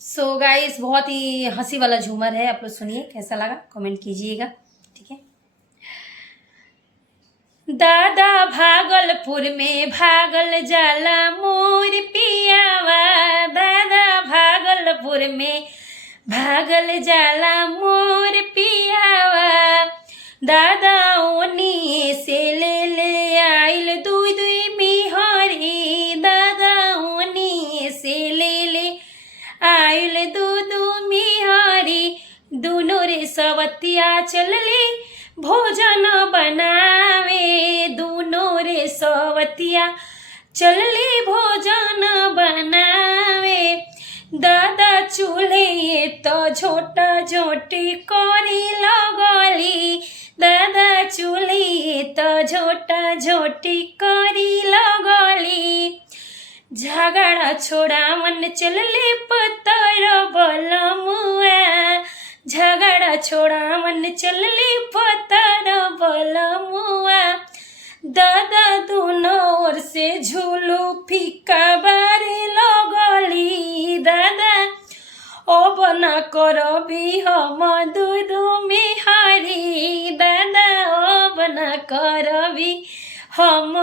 So guys बहुत ही हंसी वाला झूमर है, आप लोग सुनिए कैसा लगा कमेंट कीजिएगा। ठीक है। दादा भागलपुर में भागल जाला मोर पियावा, दादा भागलपुर में भागल जाला मोर पियावा, दादा ओनी से ले आइल दुई दुई मिहरी, दादा ओनी से ले आइल दू मिहरी, दुनो रे सवतिया चलली भोजन बनावे, दुनो रे सवतिया चलली भोजन बनावे, दादा चूल्हे तो झोटा झोटी करी लगली, दादा चूल्हे तो झोटा झोटी करी लगली, झगड़ा छोड़ा मन चलले पतर बलमुआ, झगड़ा छोड़ा मन चलले पतर बलमुआ, दादा दोनों ओर से झूलू फीका बारे लगली, दादा अब न करबी हम दूध मिहरी, दादा अब न करबी हम